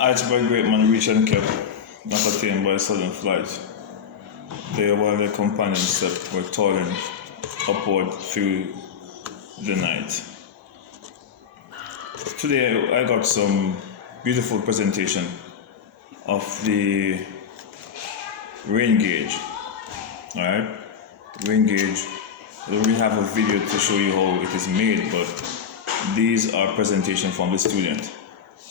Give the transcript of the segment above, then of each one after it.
Iceberg great man reached and kept, not attained by sudden flight. They, while their companions slept, were toiling upward through the night. Today I got some beautiful presentation of the rain gauge. Alright? Rain gauge. I don't really have a video to show you how it is made, but these are presentation from the student.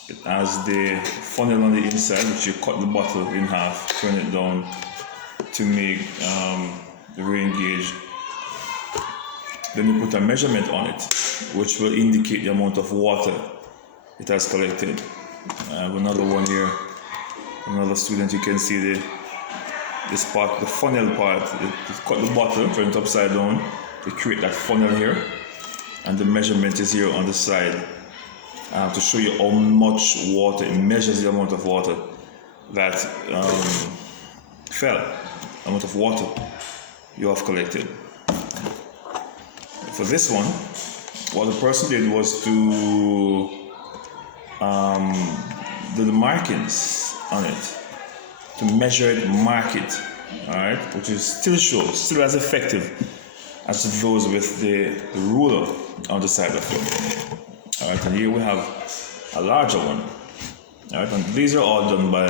It has the funnel on the inside, which you cut the bottle in half, turn it down to make the rain gauge. Then you put a measurement on it, which will indicate the amount of water it has collected. I have another one here, another student. You can see this part, the funnel part. You cut the bottle, turn it upside down to create that funnel here, and the measurement is here on the side to show you how much water. It measures the amount of water that fell, amount of water you have collected. For this one, what the person did was to do the markings on it, to measure it, mark it, alright, which is still as effective as those with the ruler on the side of it. Alright, and here we have a larger one. Alright, and these are all done by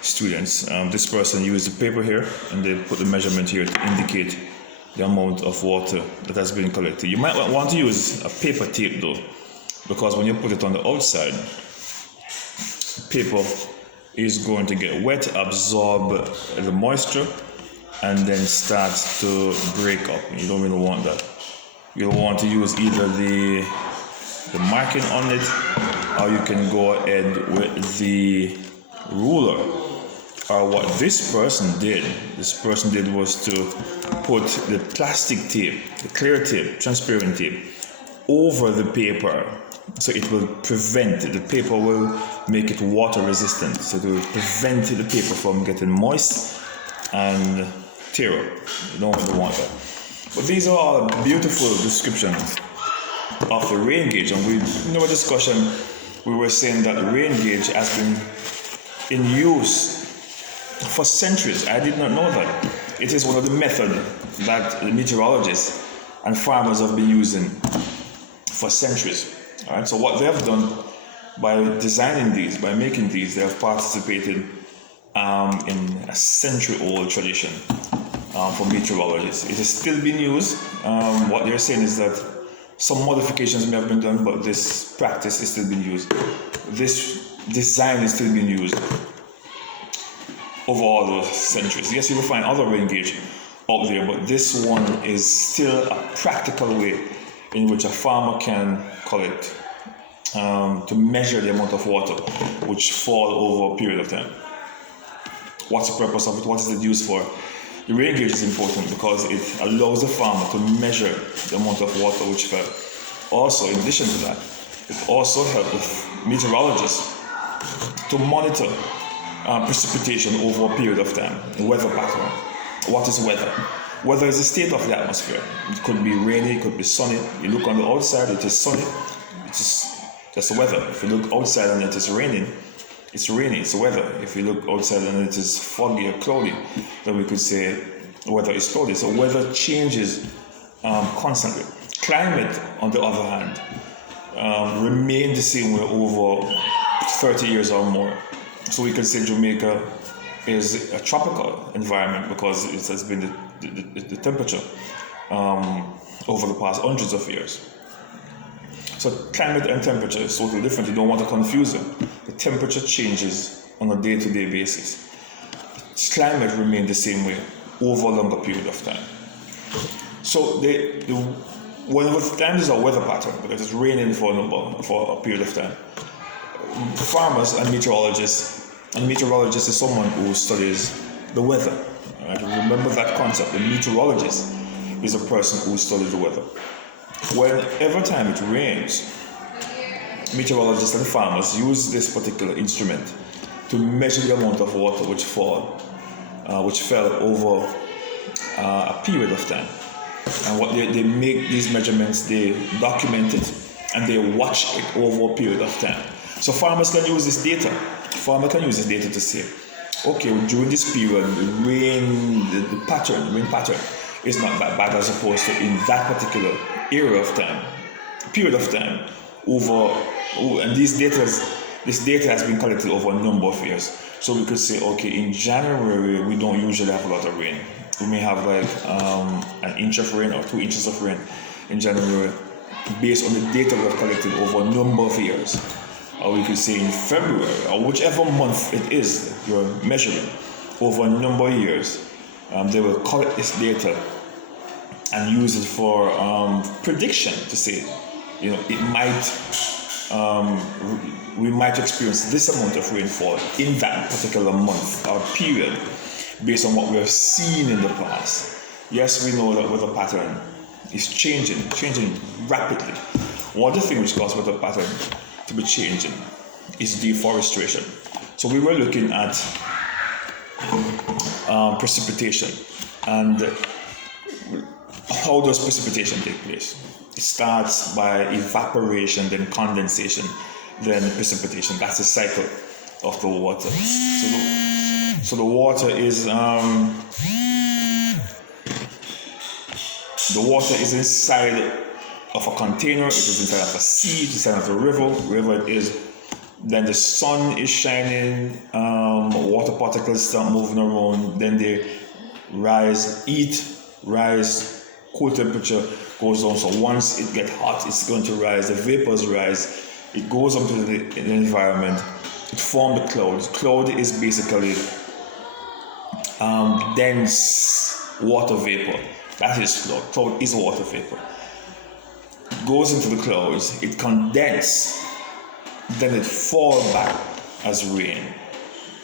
students. This person used the paper here, and they put the measurement here to indicate the amount of water that has been collected. You might want to use a paper tape though, because when you put it on the outside, paper is going to get wet, absorb the moisture, and then start to break up. You don't really want that. You'll want to use either the marking on it, or you can go ahead with the ruler. Or what this person did was to put the plastic tape, the clear tape, transparent tape, over the paper, so it will prevent, the paper will make it water resistant, so it will prevent the paper from getting moist and tear up. You don't really want that. But these are all a beautiful description of the rain gauge, and in our discussion we were saying that the rain gauge has been in use for centuries. I did not know that. It is one of the methods that the meteorologists and farmers have been using for centuries. All right. So what they have done by designing these, by making these, they have participated in a century-old tradition for meteorologists. It is still being used. What they're saying is that some modifications may have been done, but this practice is still being used. This design is still being used over all those centuries. Yes, you will find other rain gauge out there, but this one is still a practical way in which a farmer can collect to measure the amount of water which fall over a period of time. What's the purpose of it? What is it used for? The rain gauge is important because it allows the farmer to measure the amount of water which fell. Also, in addition to that, it also helps with meteorologists to monitor precipitation over a period of time, the weather pattern. What is weather? Weather is the state of the atmosphere. It could be rainy, it could be sunny. You look on the outside, it is sunny. It is just the weather. If you look outside and it is raining, it's rainy, it's the weather. If you look outside and it is foggy or cloudy, then we could say weather is cloudy. So weather changes constantly. Climate, on the other hand, remain the same way over 30 years or more. So we could say Jamaica is a tropical environment because it has been the temperature over the past hundreds of years. So climate and temperature is totally different. You don't want to confuse them. The temperature changes on a day-to-day basis. Climate remains the same way over a longer period of time. So whenever time is a weather pattern, because it's raining for a period of time, farmers and meteorologists is someone who studies the weather. Right? Remember that concept. The meteorologist is a person who studies the weather. Whenever time it rains, meteorologists and farmers use this particular instrument to measure the amount of water which fell over a period of time. And what they make these measurements, they document it and they watch it over a period of time. So farmers can use this data. Farmers can use this data to say, okay, during this period, the rain pattern is not that bad as opposed to in that particular period of time, and this data has been collected over a number of years. So we could say, okay, in January we don't usually have a lot of rain. We may have like an inch of rain or 2 inches of rain in January, based on the data we have collected over a number of years. Or we could say in February, or whichever month it is you're measuring, over a number of years, they will collect this data and use it for prediction to say, we might experience this amount of rainfall in that particular month or period based on what we have seen in the past. Yes, we know that weather pattern is changing rapidly. One of the things which causes weather pattern to be changing is deforestation. So we were looking at precipitation and how does precipitation take place. It starts by evaporation, then condensation, then precipitation. That's the cycle of the water. So the water is inside of a container. It is inside of a sea. It's inside of a river. Wherever it is, then the sun is shining. Water particles start moving around. Then they rise. Cool temperature goes down. So once it gets hot, it's going to rise. The vapors rise. It goes up to the environment. It forms the cloud. Cloud is basically dense water vapor. That is cloud. Cloud is water vapor. It goes into the clouds. It condenses. Then it falls back as rain.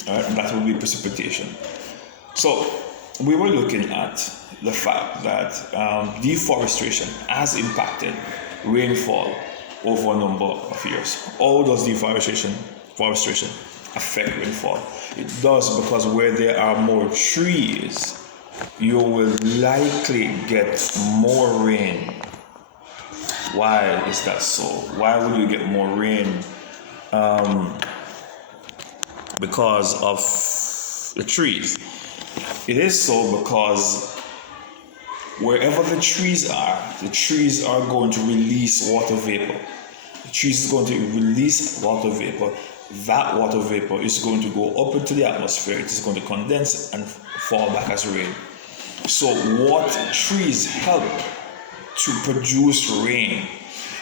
Right? And that will be precipitation. So we were looking at the fact that deforestation has impacted rainfall over a number of years. How does deforestation affect rainfall? It does, because where there are more trees, you will likely get more rain. Why is that so? Why will you get more rain? Because of the trees. It is so because wherever the trees are going to release water vapor. The trees is going to release water vapor. That water vapor is going to go up into the atmosphere. It is going to condense and fall back as rain. So what trees help to produce rain?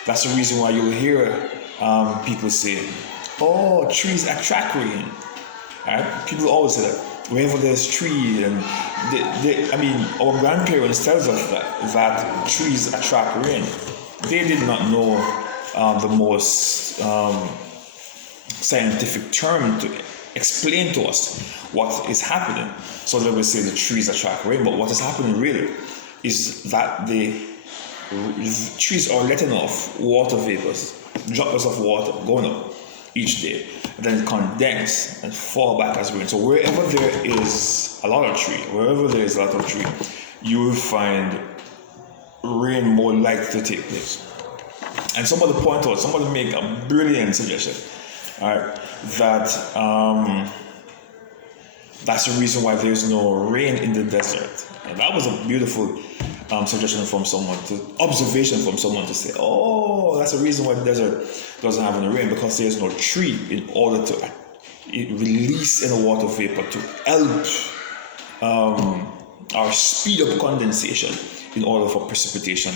That's the reason why you'll hear people say, oh, trees attract rain. Right? People always say that. Wherever there's tree, and our grandparents tells us that trees attract rain. They did not know the most scientific term to explain to us what is happening. So they will say the trees attract rain, but what is happening really is that the trees are letting off water vapors, droplets of water going up each day, and then it condense and fall back as rain. So wherever there is a lot of tree, you will find rain more likely to take place. And somebody make a brilliant suggestion, that that's the reason why there's no rain in the desert. And that was a beautiful suggestion from someone, observation from someone to say, oh, that's the reason why the desert doesn't have any rain, because there's no tree in order to release any water vapor to help or speed up condensation in order for precipitation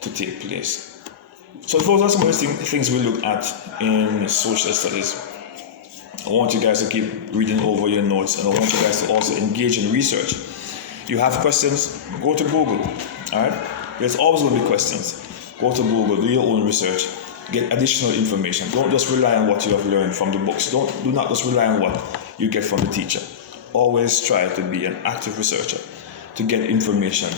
to take place. So those are some of the things we look at in social studies. I want you guys to keep reading over your notes, and I want you guys to also engage in research. You have questions, go to Google. All right? There's always going to be questions. Go to Google, do your own research, get additional information. Don't just rely on what you have learned from the books. Do not just rely on what you get from the teacher. Always try to be an active researcher to get information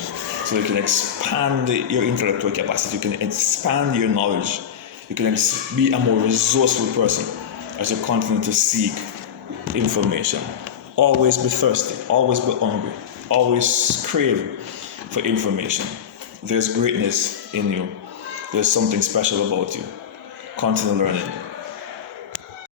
so you can expand your intellectual capacity, you can expand your knowledge, you can be a more resourceful person as you continue to seek information. Always be thirsty, always be hungry, always crave for information. There's greatness in you. There's something special about you. Continue learning.